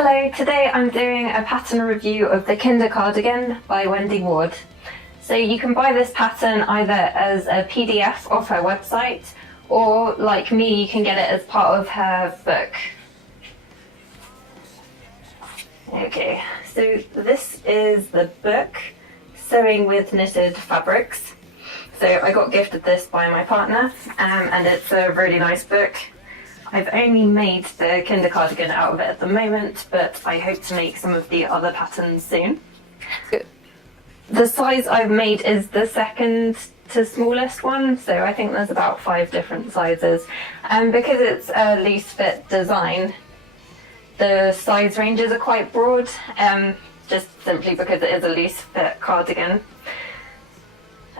Hello, today I'm doing a pattern review of the Cardigan by Wendy Ward. So you can buy this pattern either as a PDF off her website, or like me, you can get it as part of her book. Okay, so this is the book, Sewing with Knitted Fabrics. So I got gifted this by my partner, and it's a really nice book. I've only made the Cardigan out of it at the moment, but I hope to make some of the other patterns soon. The size I've made is the second to smallest one, so I think there's about 5 different sizes. And because it's a loose fit design, the size ranges are quite broad, just simply because it is a loose fit cardigan.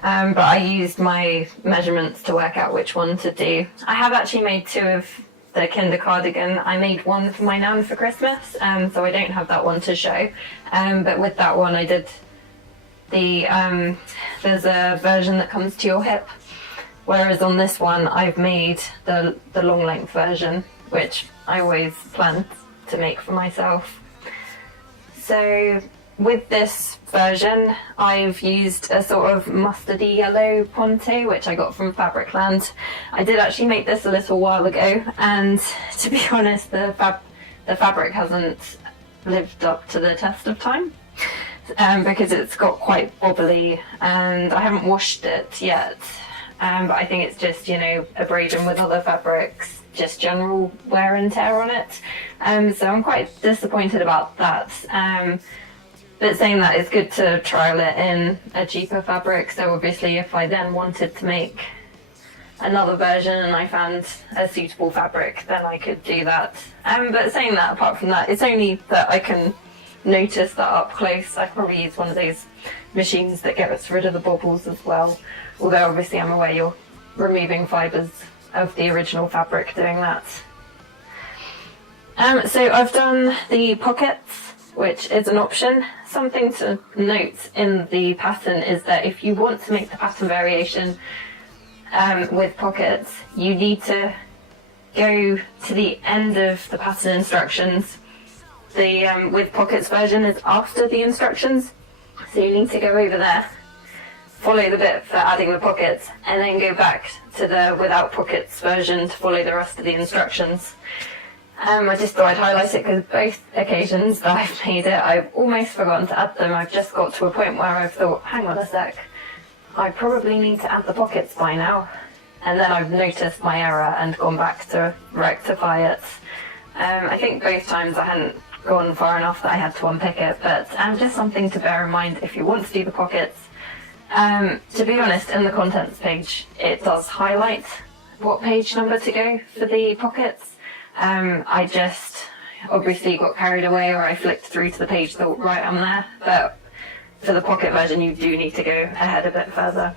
But I used my measurements to work out which one to do. I have actually made 2 of the Cardigan. I made one for my nan for Christmas, so I don't have that one to show. But with that one I did there's a version that comes to your hip, whereas on this one I've made the long length version, which I always planned to make for myself. So with this version I've used a sort of mustardy yellow ponte which I got from Fabricland. I did actually make this a little while ago, and to be honest the fabric hasn't lived up to the test of time. Because it's got quite wobbly and I haven't washed it yet, but I think it's just, abrasion with other fabrics, just general wear and tear on it, so I'm quite disappointed about that, but saying that, it's good to trial it in a cheaper fabric, so obviously if I then wanted to make another version and I found a suitable fabric, then I could do that, but saying that, apart from that, it's only that I can notice that up close. I probably use one of those machines that gets rid of the bobbles as well, although obviously I'm aware you're removing fibres of the original fabric doing that. So I've done the pockets, which is an option. Something to note in the pattern is that if you want to make the pattern variation with pockets, you need to go to the end of the pattern instructions. The with pockets version is after the instructions, so you need to go over there, follow the bit for adding the pockets, and then go back to the without pockets version to follow the rest of the instructions. I just thought I'd highlight it because both occasions that I've made it, I've almost forgotten to add them. I've just got to a point where I've thought, hang on a sec, I probably need to add the pockets by now, and then I've noticed my error and gone back to rectify it. I think both times I hadn't gone far enough that I had to unpick it, but just something to bear in mind if you want to do the pockets. To be honest, in the contents page it does highlight what page number to go for the pockets. I just obviously got carried away, or I flicked through to the page, thought right, I'm there, but for the pocket version you do need to go ahead a bit further.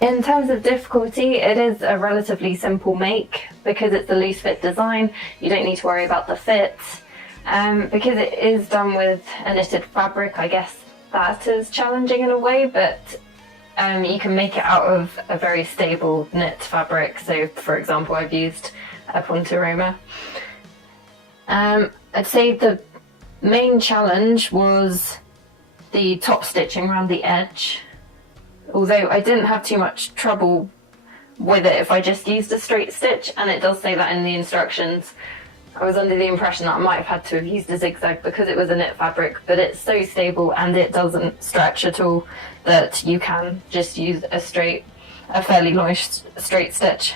In terms of difficulty, it is a relatively simple make because it's a loose fit design. You don't need to worry about the fit. Because it is done with a knitted fabric, I guess that is challenging in a way, but you can make it out of a very stable knit fabric. So for example, I've used a Ponte Roma. I'd say the main challenge was the top stitching around the edge, although I didn't have too much trouble with it if I just used a straight stitch, and it does say that in the instructions. I was under the impression that I might have had to have used a zigzag because it was a knit fabric, but it's so stable and it doesn't stretch at all that you can just use a fairly long straight stitch.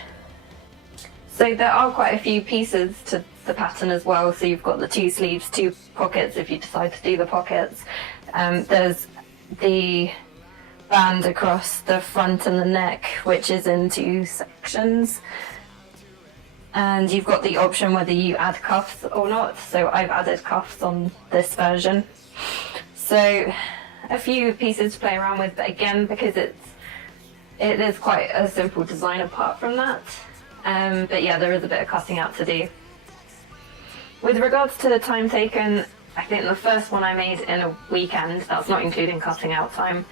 So there are quite a few pieces to the pattern as well. So you've got the 2 sleeves, 2 pockets if you decide to do the pockets. There's the band across the front and the neck, which is in 2 sections. And you've got the option whether you add cuffs or not, so I've added cuffs on this version. So a few pieces to play around with, but again, because it is quite a simple design apart from that. But yeah, there is a bit of cutting out to do. With regards to the time taken, I think the first one I made in a weekend, that's not including cutting out time.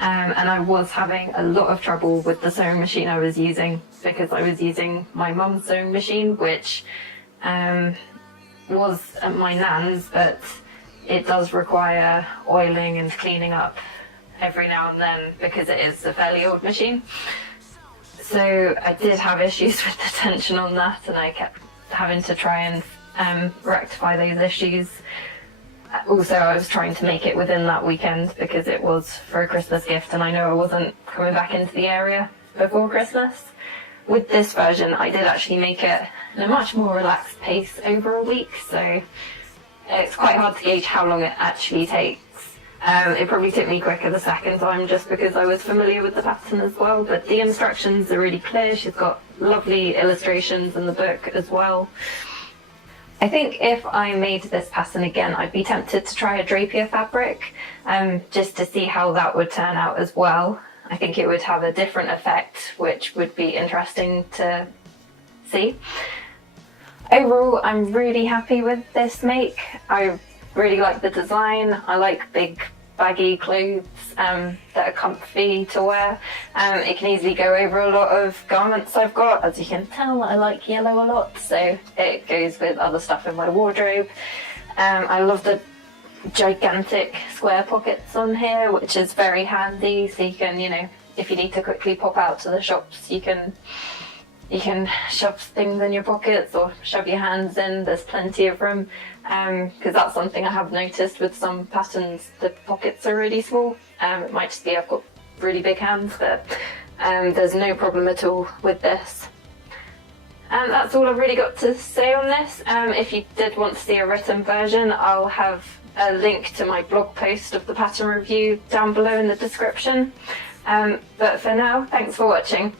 And I was having a lot of trouble with the sewing machine I was using because I was using my mum's sewing machine, which was my nan's, but it does require oiling and cleaning up every now and then because it is a fairly old machine. So I did have issues with the tension on that, and I kept having to try and rectify those issues. Also, I was trying to make it within that weekend because it was for a Christmas gift, and I know I wasn't coming back into the area before Christmas. With this version, I did actually make it in a much more relaxed pace over a week, so it's quite hard to gauge how long it actually takes. It probably took me quicker the second time just because I was familiar with the pattern as well, but the instructions are really clear. She's got lovely illustrations in the book as well. I think if I made this pattern again, I'd be tempted to try a drapier fabric, just to see how that would turn out as well. I think it would have a different effect, which would be interesting to see. Overall, I'm really happy with this make. I really like the design. I like big baggy clothes that are comfy to wear. It can easily go over a lot of garments I've got. As you can tell, I like yellow a lot, so it goes with other stuff in my wardrobe. I love the gigantic square pockets on here, which is very handy, so you can, you know, if you need to quickly pop out to the shops, you can shove things in your pockets or shove your hands in. There's plenty of room, because that's something I have noticed with some patterns, the pockets are really small. It might just be I've got really big hands, but there's no problem at all with this. And that's all I've really got to say on this. If you did want to see a written version, I'll have a link to my blog post of the pattern review down below in the description. But for now, thanks for watching.